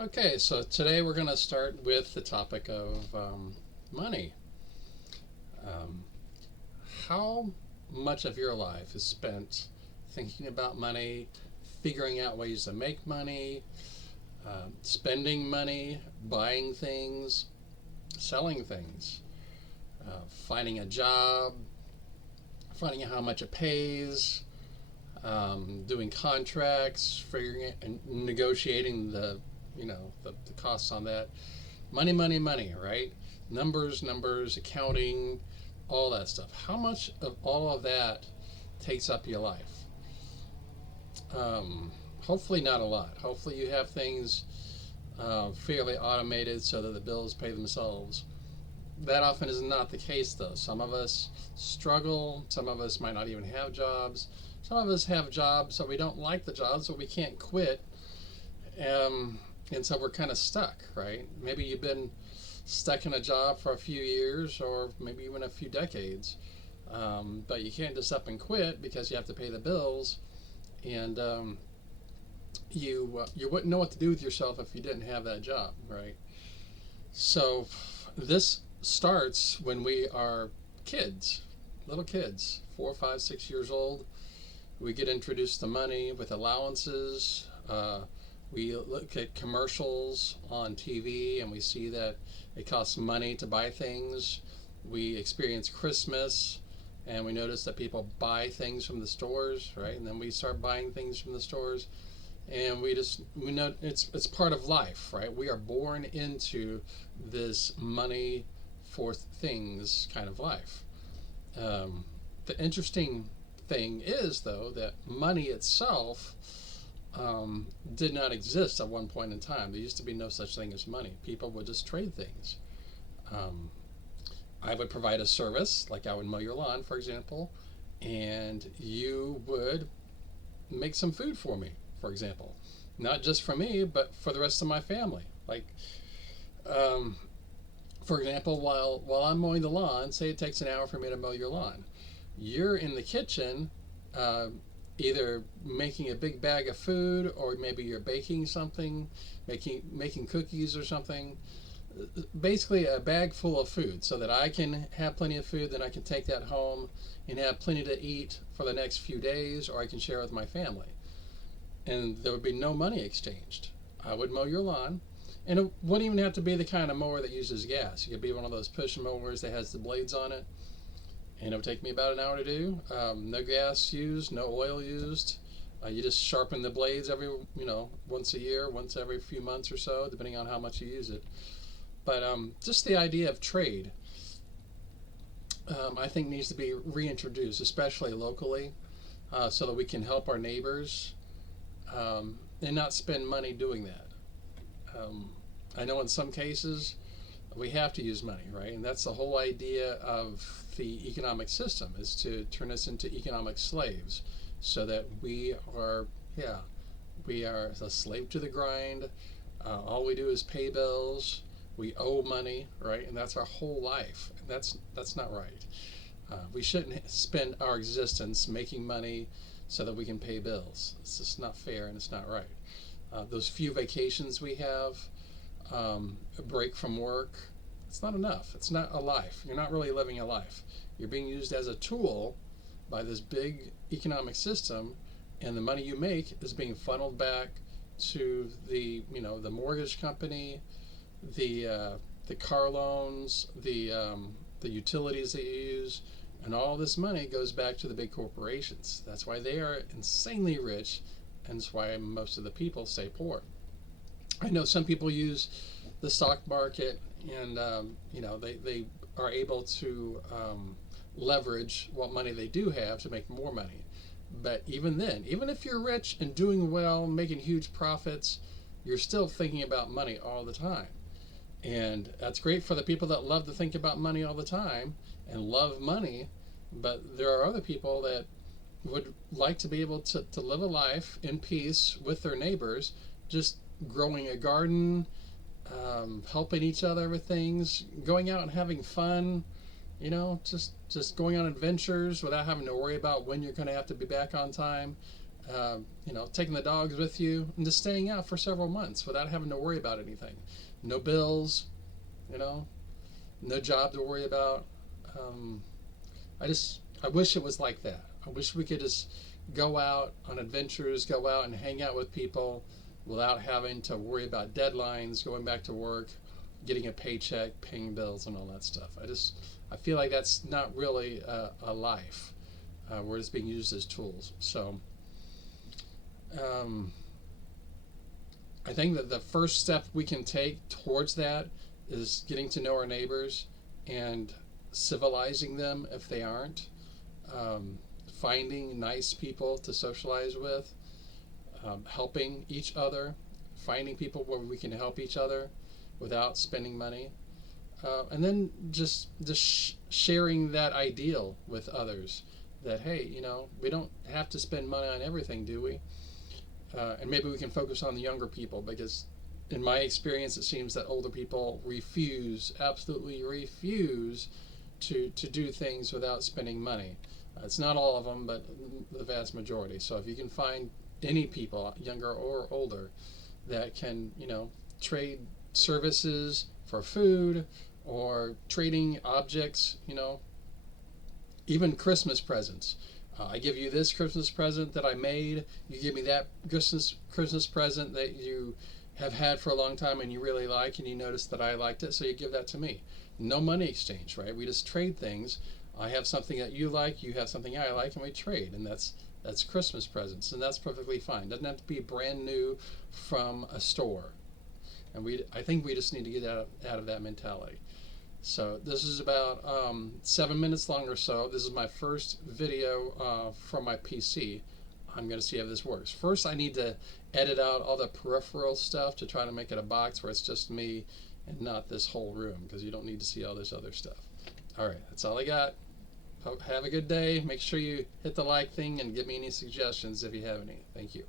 Okay, so today we're going to start with the topic of money. Um, how much of your life is spent thinking about money, figuring out ways to make money, spending money, buying things, selling things, finding a job, finding out how much it pays, doing contracts, figuring it, and negotiating the costs on that. Money, money, money, right? Numbers, numbers, accounting, all that stuff. How much of all of that takes up your life? Hopefully, not a lot. Hopefully, you have things fairly automated so that the bills pay themselves. That often is not the case, though. Some of us struggle. Some of us might not even have jobs. Some of us have jobs, so we don't like the jobs, so we can't quit. And so we're kind of stuck, right? Maybe you've been stuck in a job for a few years or maybe even a few decades. But you can't just up and quit because you have to pay the bills, and you wouldn't know what to do with yourself if you didn't have that job, right? So this starts when we are kids, little kids, 4, 5, 6 years old. We get introduced to money with allowances. We look at commercials on TV and we see that it costs money to buy things. We experience Christmas and we notice that people buy things from the stores, right? And then we start buying things from the stores, and we know it's part of life, right? We are born into this money for things kind of life. The interesting thing is, though, that money itself did not exist at one point in time. There used to be no such thing as money. People would just trade things. Um, I would provide a service, like I would mow your lawn, for example, and you would make some food for me, for example. Not just for me, but for the rest of my family. Like, um, for example, while I'm mowing the lawn, say it takes an hour for me to mow your lawn, you're in the kitchen, uh, either making a big bag of food, or maybe you're baking something, making cookies or something. Basically, a bag full of food, so that I can have plenty of food, then I can take that home and have plenty to eat for the next few days, or I can share with my family. And there would be no money exchanged. I would mow your lawn, and it wouldn't even have to be the kind of mower that uses gas. It could be one of those push mowers that has the blades on it, and it would take me about an hour to do. No gas used, no oil used. You just sharpen the blades every, once a year, once every few months or so, depending on how much you use it. But just the idea of trade, I think, needs to be reintroduced, especially locally, so that we can help our neighbors, and not spend money doing that. Um, I know in some cases we have to use money, right? And that's the whole idea of the economic system, is to turn us into economic slaves, so that yeah, we are a slave to the grind. All we do is pay bills. We owe money, right? And that's our whole life. And that's not right. We shouldn't spend our existence making money so that we can pay bills. It's just not fair and it's not right. Those few vacations we have, a break from work, it's not enough. It's not a life. You're not really living a life. You're being used as a tool by this big economic system, and the money you make is being funneled back to the mortgage company, the car loans, the utilities that you use, and all this money goes back to the big corporations. That's why they are insanely rich, and that's why most of the people stay poor. I know some people use the stock market, and they are able to leverage what money they do have to make more money. But even then, even if you're rich and doing well, making huge profits, you're still thinking about money all the time. And that's great for the people that love to think about money all the time and love money. But there are other people that would like to be able to live a life in peace with their neighbors, just growing a garden, helping each other with things, going out and having fun, just going on adventures without having to worry about when you're going to have to be back on time. taking the dogs with you and just staying out for several months without having to worry about anything. No bills, you know, no job to worry about. Um, I wish it was like that. I wish we could just go out on adventures, go out and hang out with people without having to worry about deadlines, going back to work, getting a paycheck, paying bills, and all that stuff. I feel like that's not really a life. We're just being used as tools. So um, I think that the first step we can take towards that is getting to know our neighbors and civilizing them if they aren't, um, finding nice people to socialize with, helping each other, finding people where we can help each other without spending money, and then just sharing that ideal with others. That hey, we don't have to spend money on everything, do we? And maybe we can focus on the younger people because, in my experience, it seems that older people absolutely refuse to do things without spending money. It's not all of them, but the vast majority. So if you can find any people, younger or older, that can, trade services for food or trading objects, even Christmas presents. I give you this Christmas present that I made. You give me that Christmas present that you have had for a long time and you really like, and you notice that I liked it, so you give that to me. No money exchange, right? We just trade things. I have something that you like, you have something I like, and we trade, and that's Christmas presents, and that's perfectly fine. Doesn't have to be brand new from a store, and I think we just need to get out of that mentality. So this is about 7 minutes long or so. This is my first video from my PC. I'm going to see how this works. First, I need to edit out all the peripheral stuff to try to make it a box where it's just me and not this whole room, because you don't need to see all this other stuff. All right, that's all I got. Have a good day. Make sure you hit the like thing and give me any suggestions if you have any. Thank you.